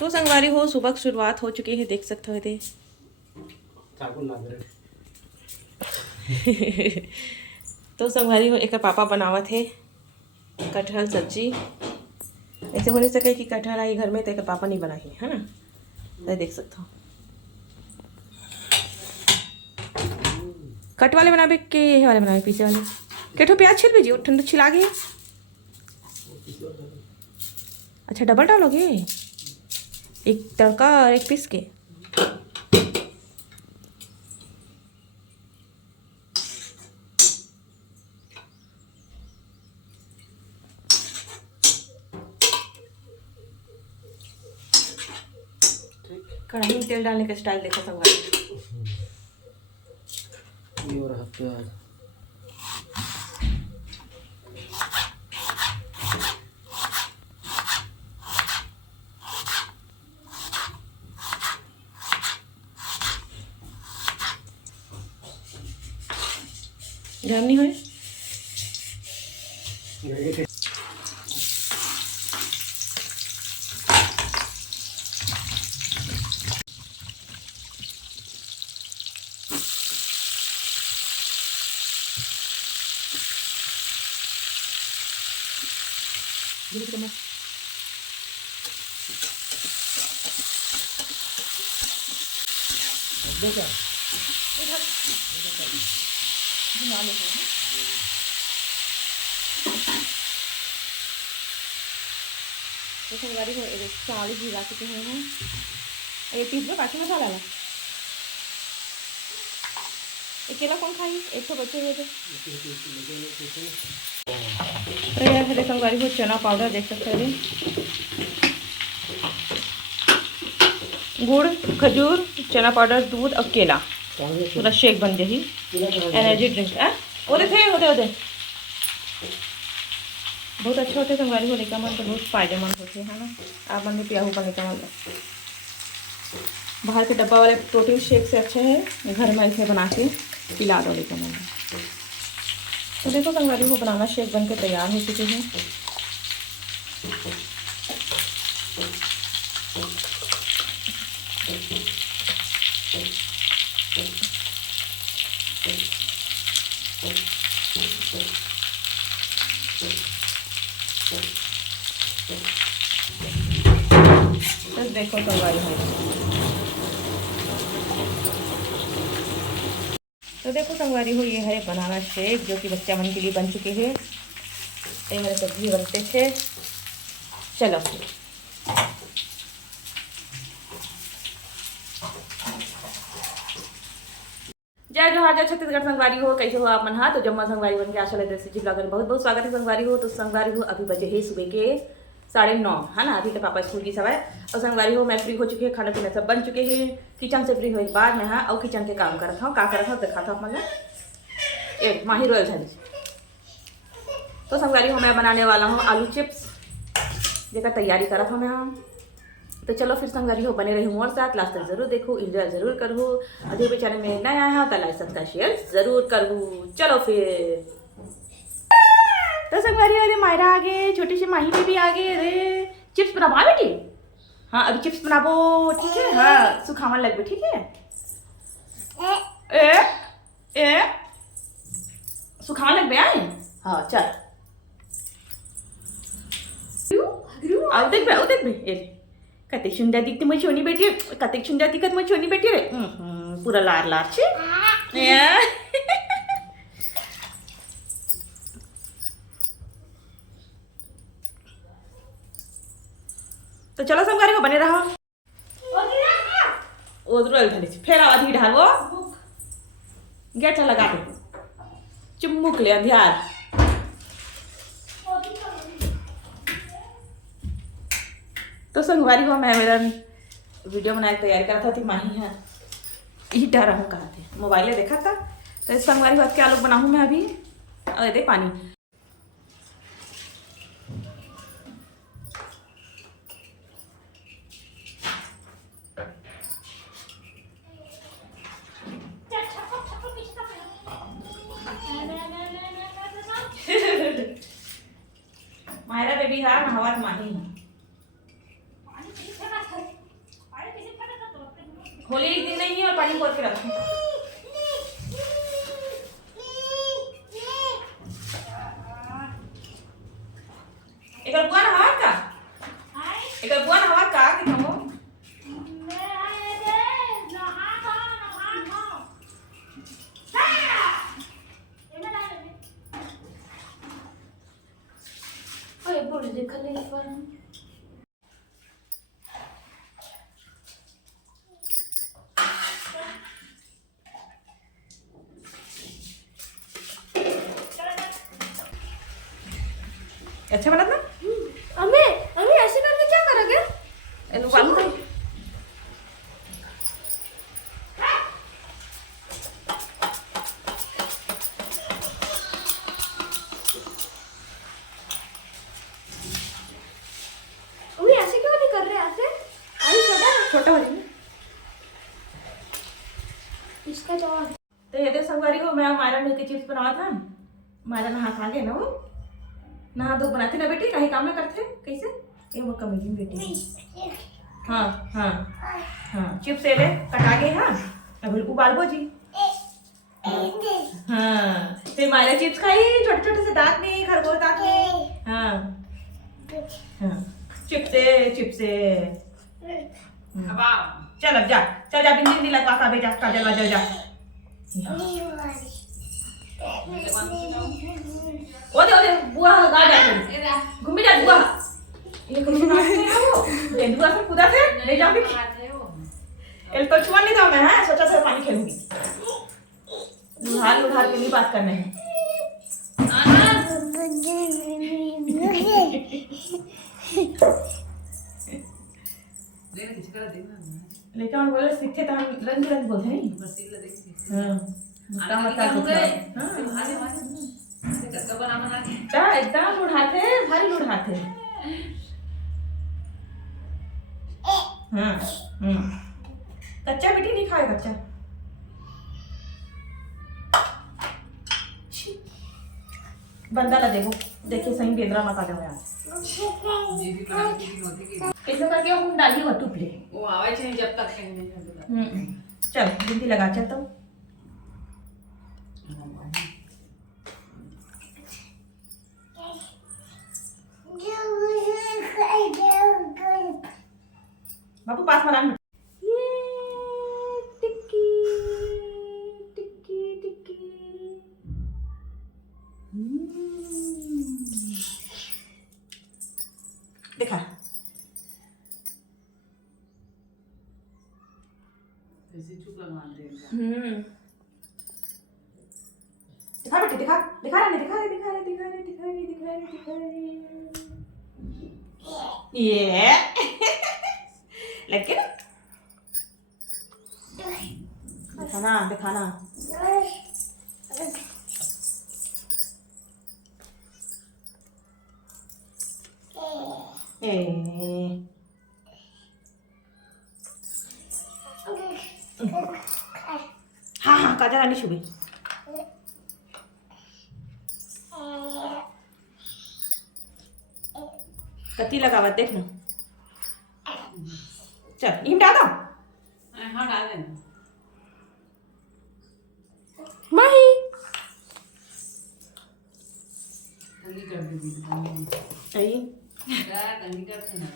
तो संगवारी हो सुबह की शुरुआत हो चुकी है, देख सकते हो थे। तो संगवारी हो एक पापा बनावत है कटहल सब्जी। ऐसे हो नहीं सके कि कटहल आई घर में तो एक पापा नहीं बनाई है ना, तो देख सकते हो। कट वाले बनावे के ये वाले बनावे पीछे वाले केठो प्याज छिल दीजिए, ठंडा छिला गए। अच्छा डबल डालोगे, एक तड़का और एक पीस के। कढ़ाई में तेल डालने का स्टाइल देखो संगवारी। ये रहा प्याज। गर्म नहीं हुए। तो संगवारी को 40 भिगा चुके हैं। ये पीस में काची मसाला ला अकेला कौन खाई, एक तो बच्चे हुए थे। तो यार हरे संगवारी को चना पाउडर देख सकते हैं, गुड़ खजूर चना पाउडर दूध और केला पूरा शेक बन जाही एनर्जी ड्रिंक है। ओदे थे ओदे बहुत अच्छे होते संगवारी को लेकर मन तो बहुत फायदेमंद होते है ना। आप मन में पियाहू का लेकर मन बाहर के डब्बा वाले प्रोटीन शेक से अच्छे है घर में ऐसे बना के पिला दो लेकर मन। तो देखो संगवारी को बनाना शेक बन के तैयार हो चुके हैं। बस देखो संगवारी हो, तो देखो संगवारी हो ये हरे बनाना शेक जो कि बच्चा मन के लिए बन चुके हैं। ये हमारे सब्जी बनते थे। चलो जय जोहार जय छत्तीसगढ़ संगवारी हो, कैसे हो आप मन। हाँ तो जम्मा संगवारी बन के आशा लग जी ब्लॉगर में बहुत बहुत स्वागत है संगवारी हो। तो संगवारी हो अभी बजे है सुबह के 9:30 है ना। अभी तो पापा स्कूल की समय और संगवारी हो मैं फ्री हो चुकी है, खाना पीना सब बन चुके हैं। किचन से फ्री हुए के बाद मैं हाँ और किचन के काम करता हूँ, का करता हूँ दिखाता हूँ मतलब एक माही रोयल झाली। तो संगवारी हो मैं बनाने वाला हूँ आलू चिप्स जेका तैयारी करा था मैं। हाँ तो चलो फिर संगवारी हो बने रही हूँ और साथ लास्ट तक जरूर देखो, एंजॉय जरूर करूँ। अभी भी चैनल में नया आया तो लाइक सब्सक्राइब शेयर जरूर करूँ। चलो फिर तो संगवारी अरे मायरा आ गए, छोटी सी माही भी आ गए। अरे चिप्स बनावा बेटी, हाँ अभी चिप्स बनाबो ठीक है। हाँ सुखावन लगबे ठीक है। ए ए सुखावन लगबे आए। हाँ चल आओ देख बे ए कते सुंदर दिखती मैं छोनी बेटी, कते सुंदर दिखत मैं छोनी बेटी रे। पूरा लार लार छे। तो चलो संगवारी को बने रहा ओदरल धनी फिर आधी ढालो गेट लगा दे चुम्मुक ले अंधियार। तो संगवारी को मैं मेरा वीडियो बनाने की तैयारी करा था थी माही है यही डर हूँ कहा थे मोबाइल देखा था। तो इस संगवारी को क्या लोग बनाऊँ मैं अभी और दे पानी। मायरा बेबी हा नहावत माही होली एक दिन नहीं है और पानी बोल के रखो। एक बुआ ना हवा का एक बुआ ना हवा का कि हमो ओए बोल देख ले इस बार अच्छा बना था। अम्मी अम्मी ऐसे करके क्या करोगे? एनु बालू तो अम्मी ऐसे क्यों नहीं कर रहे? ऐसे अरे छोटा हो जाएगा। इसका जवाब तो ये देख संगवारी को मैं मायरा मिलके चिप्स बनावा था। मायरा नहा खा गए ना वो नहा दो बनाते ना बेटी कहीं काम ना करते कैसे ये वो कमी बेटी। हाँ हाँ हाँ चिप्स ले कटा गए। हाँ अब उबाल जी। हाँ फिर मायरा चिप्स खाई छोटे छोटे से दांत में खरगोश दांत में। हाँ हाँ चिप्से चिप्से। चल अब जा चल जा बिंदी बिंदी लगा का बेटा काजल वाजल जा। ओदे बुआ गा जा घूमी जा बुआ ये कुछ नाचते हैं वो ये बुआ से कूदा थे ले जाऊंगी एल तो छुआ नहीं था मैं। हाँ सोचा था पानी खेलूंगी लुहार लुहार के लिए बात करने हैं। लेकिन हम बोले सीखे तो हम रंग रंग बोलते हैं। हाँ मता मता एकदम लुढ़ाते भारी लुढ़ाते। हाँ कच्चा बेटी नहीं खाए कच्चा। बंदा ला देखो देखिए सही बेंद्रा मत आ जाओ यार। ऐसा करके हम डाली हुआ टूप ले वो आवे छे जब तक चल बिंदी लगा चल तो बापू पास में लाना। ये टिक्की टिक्की टिक्की देखा ऐसे चुप लगाते दिखा बेटी दिखा दिखा रहे दिखा रहे दिखा रहे दिखा रहे दिखा रहे दिखा रहे दिखा रहे ये लेकिन दिखाना दिखाना। हाँ हाँ काजल आनी छुबी कत्ती लगावा देख लो। चल ईम डाल दो। हाँ डाल देना माही ठंडी कर दी ठंडी आई ठंडी कर देना।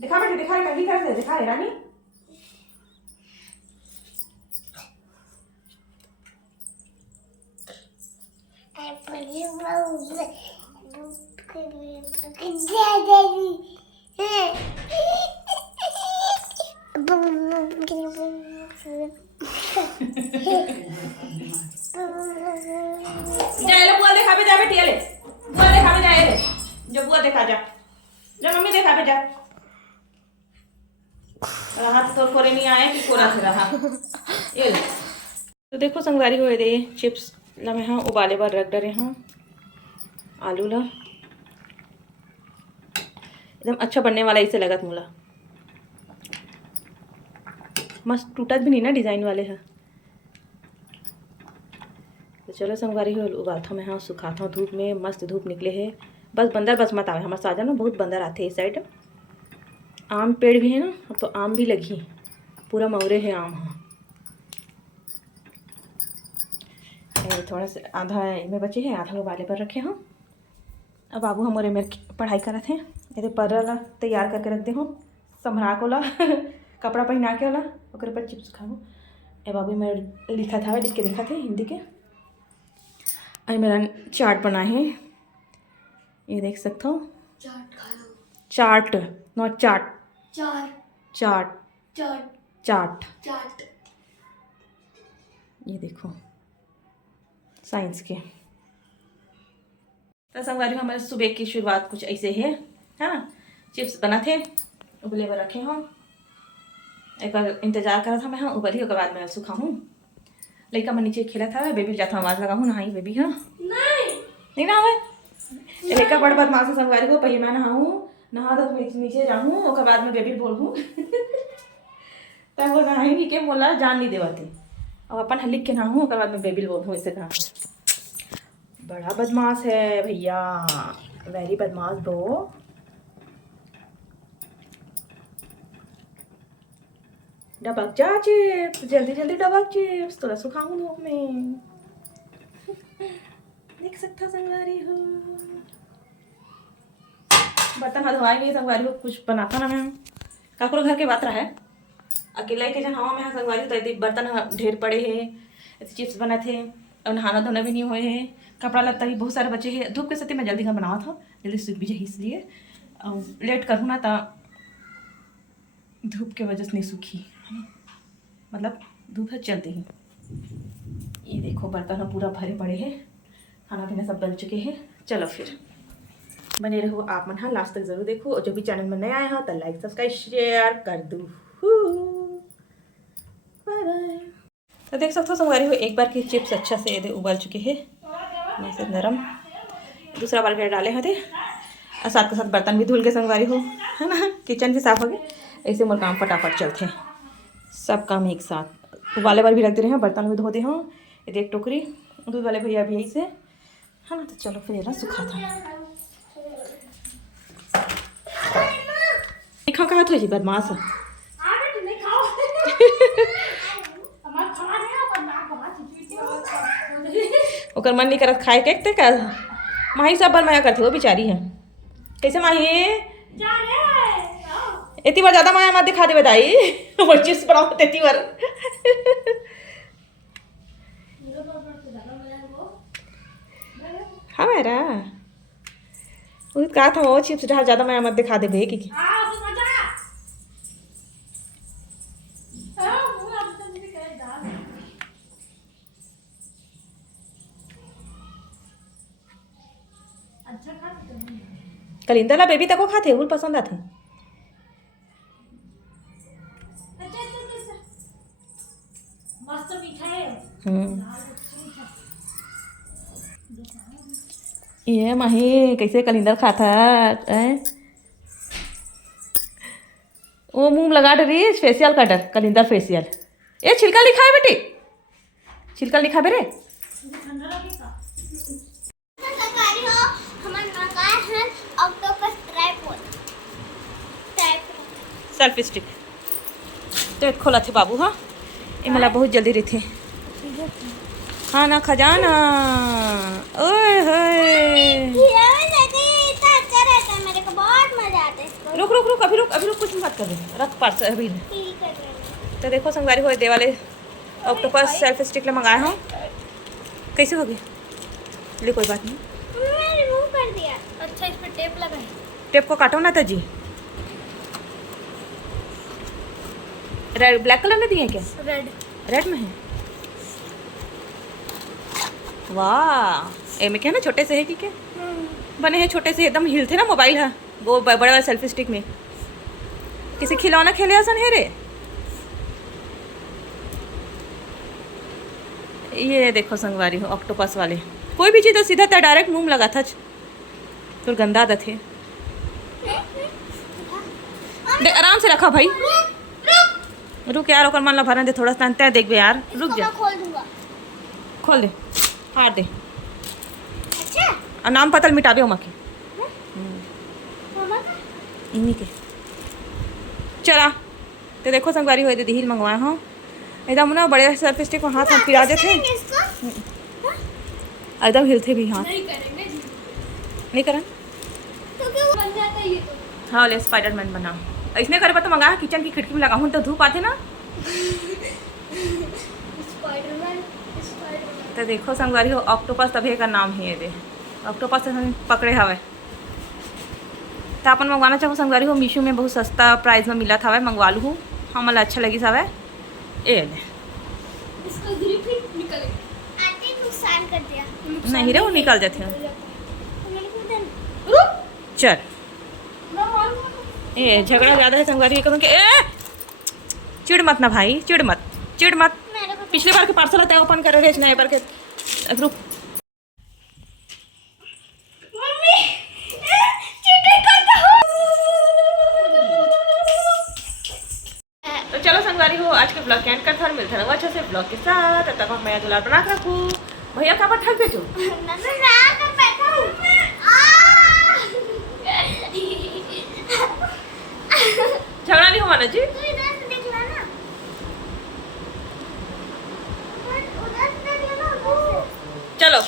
दिखा बेटे दिखा कंघी कर दिखा रे रानी। जा ले बुआ देखा पे जा बेटी ले बुआ देखा पे जा ले जो बुआ देखा जा जा मम्मी देखा पे जा। हाथ तो कोरे नहीं आया कि कोरा से रहा ये तो देखो संगवारी हो दे चिप्स ला मैं हाँ उबाले बार रख डरे हाँ आलू ला एकदम अच्छा बनने वाला इसे लगत मुला मस्त टूटत भी नहीं ना डिजाइन वाले है। तो चलो संगवारी हो उबालता मैं हाँ सुखाता हूँ धूप में मस्त धूप निकले है बस बंदर बस मत आवे हमारे साजा ना बहुत बंदर आते हैं इस साइड आम पेड़ भी है ना, तो आम भी लगी, पूरा मौरे है आम। हाँ ये थोड़ा सा आधा में बचे हैं, आधा वाले पर रखे हूँ। अब बाबू हमारे मेरे पढ़ाई करत हैं, ये पर तैयार करके रख दे हूँ संभरा को ला कपड़ा पहना के वाला ओकर पर चिप्स खाऊँ। ए बाबू मेरे लिखा था, लिख के देखा थे हिंदी के। अरे मेरा चाट बना है, ये देख सकते हो। चाट खा लो। चाट नॉट चाट, चाट चाट चाट चाट। चाट। ये देखो साइंस के। तो संगवारी हमारे सुबह की शुरुआत कुछ ऐसे है। हाँ चिप्स बना थे, उबले हुए रखे हों, एक इंतजार करा था मैं। हाँ उबली के बाद मैं सूखा हूँ। लड़का मैं नीचे खेला था, बेबी जाता हूँ आवाज़ लगा हूँ नहाई बेबी। हाँ नहीं ना हमें लड़का बड़ बदमाश से संगवारी को। पहले मैं नहाऊँ, नहा तो नीचे जाऊँ, और बाद में बेबी बोलूँ तब वो नहाएंगी के बोला जान नहीं देवाती, और अपन लिख के नहाऊँ, और बाद में बेबी बोलूँ। इससे कहा बड़ा बदमाश है भैया, वेरी बदमाश ब्रो। डबक जा चिप्स, जल्दी जल्दी डबक चिप्स, थोड़ा सुखाऊँ धूप में। देख सकता संगवारी हो। बर्तन हाथ धोआएंगे संगवारी हो, कुछ बनाता ना मैं काकरो घर के बात रहा है। अकेला के जहाँ मैं संगवारी हो तो बर्तन ढेर पड़े हैं, चिप्स बना थे, और नहाना धोना भी नहीं हुए हैं, कपड़ा लत्ता भी बहुत सारे बचे हैं। धूप के साथ मैं जल्दी घर बनावा था, जल्दी सूख भी जाए, इसलिए लेट करूँ ना तो धूप के वजह से नहीं सूखी, मतलब धूप है चलते ही। ये देखो बर्तन पूरा भरे पड़े हैं, खाना पीना सब बन चुके हैं। चलो फिर बने रहो आप मन। हाँ लास्ट तक जरूर देखो, और जो भी चैनल में नया आया हो तो लाइक सब्सक्राइब शेयर कर दो। Bye bye. तो देख सकते हो संगवारी हो, एक बार की चिप्स अच्छा से उबाल चुके हैं, ऐसे नरम। दूसरा बार के डाले हैं और साथ के साथ बर्तन भी धुल के संगवारी हो, है ना, किचन भी साफ हो गए। ऐसे मोर काम फटाफट चलते हैं, सब काम एक साथ। उबाले बार भी रख दे रहे हैं, बर्तन भी धोते हों। ये एक टोकरी दूध वाले भैया भी यही से, है ना। तो चलो फिर ये ना सुखा था खा कहा थोड़ी बदमाश ओकर मन नहीं करत खाए के का माही सब बन माया करती वो बेचारी है। कैसे माही इतनी बार ज़्यादा माया मत दिखा दे बताई और चिप्स बनाओ इतनी बार। हाँ मेरा वो कहा था वो चिप्स ढाल ज़्यादा माया मत दिखा दे भैया की। कलिंदर ला बेबी तक को खाते हुल पसंद आते। ये माही कैसे कलिंदर खाता है। वो मुंह लगा रही फेशियल कटर कलिंदर फेशियल। ये छिलका लिखा है बेटी, छिलका लिखा बेरे। सेल्फी स्टिक तो खोला थे बाबू। हाँ ये मला बहुत जल्दी रही थे खाना खजाना। ओए होए मेरे को बहुत मजा आता है। रुक रुक रुक अभी रुक कुछ मत कर दे, रख पार्स अभी। तो देखो संगवारी हो दे वाले ऑक्टोपस सेल्फी स्टिक ले मंगाए हूँ। कैसे हो गए ले कोई बात नहीं, मैंने रिमूव कर दिया। अच्छा इस पे टेप लगा है, टेप को काटो ना ताजी। रेड ब्लैक कलर में दिए क्या? रेड में है। वाह ए में क्या ना छोटे से है ठीक है बने हैं, छोटे से एकदम हिलते ना मोबाइल है वो बड़े वाले सेल्फी स्टिक में। किसी खिलौना खेले आसन है रे। ये देखो संगवारी हो ऑक्टोपस वाले, कोई भी चीज़ तो सीधा था डायरेक्ट मुंह लगा था तो गंदा आदत है। देख आराम से रखा भाई, रुक यार ओकर मन ला भरन दे थोड़ा सा तय देख बे यार, रुक जा। खोल दूंगा, खोल दे फाड़ दे। अच्छा और नाम पतल मिटा दे उमा के मामा इन्हीं के। चला तो देखो संगवारी हो दीदी हिल मंगवाए हाँ एकदम ना बड़े सर्फ स्टिक को हाथ में पिरा थे एकदम हिलते भी हाथ नहीं करेंगे जी। नहीं करा क्योंकि वो बन जाता है ये तो। हाँ ले स्पाइडरमैन बना इसने करे तो मंगा किचन की खिड़की में लगाऊँ तो धूप आते ना। स्पाइडरमैन तो देखो संगवारी हो ऑक्टोपस तभी का नाम ही है दे ऑक्टोपस से हम पकड़े हवे तो अपन मंगवाना चाहो संगवारी हो मीशो में बहुत सस्ता प्राइस में मिला था मंगवा लूँ हमें अच्छा लगी सावे ए ले इसका ग्रिप ही निकल गया। आंटी नुकसान कर दिया। नहीं रे वो निकल जाते हैं रुक चल मैं मारूंगा। ए झगड़ा ज़्यादा है संगवारी करूँ कि ए चिड़ मत ना भाई चिड़ मत मेरे को पिछले बार के पार्सल होता है ओपन कर रहे नए बार के रुक मम्मी चीटिंग करता हूँ। तो चलो संगवारी हो आज के ब्लॉग एंड करता मिलता है अच्छा से ब्लॉग के साथ तब तक मैं दुलार बना के रखूँ भैया कहाँ पर ठग भेजो मैं कर बैठा हूँ। झगड़ा नहीं हुआ ना जी तू इधर से देख ला ना। उधर से देख ला ना उधर से। चलो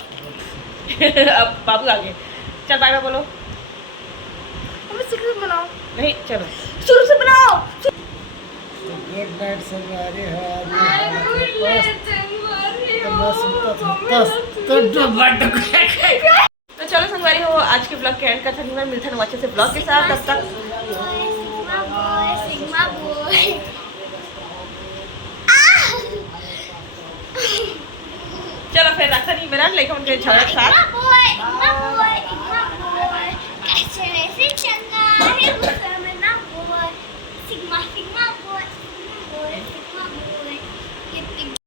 अब बाबू आगे चल बाय बाय बोलो मम्मी शुरू से बनाओ। नहीं चलो शुरू से बनाओ। गुड नाइट संगवारी हो तो चलो संगवारी हो आज के ब्लॉग के एंड करता नहीं मिलता है अच्छे से ब्लॉग के साथ तब तक सिग्मा बॉय चलो फिर रखा नहीं मेरा लेकिन उनके झगड़ा के साथ कैसे वैसे चंगा है गुस्सा में ना बॉय सिग्मा बॉय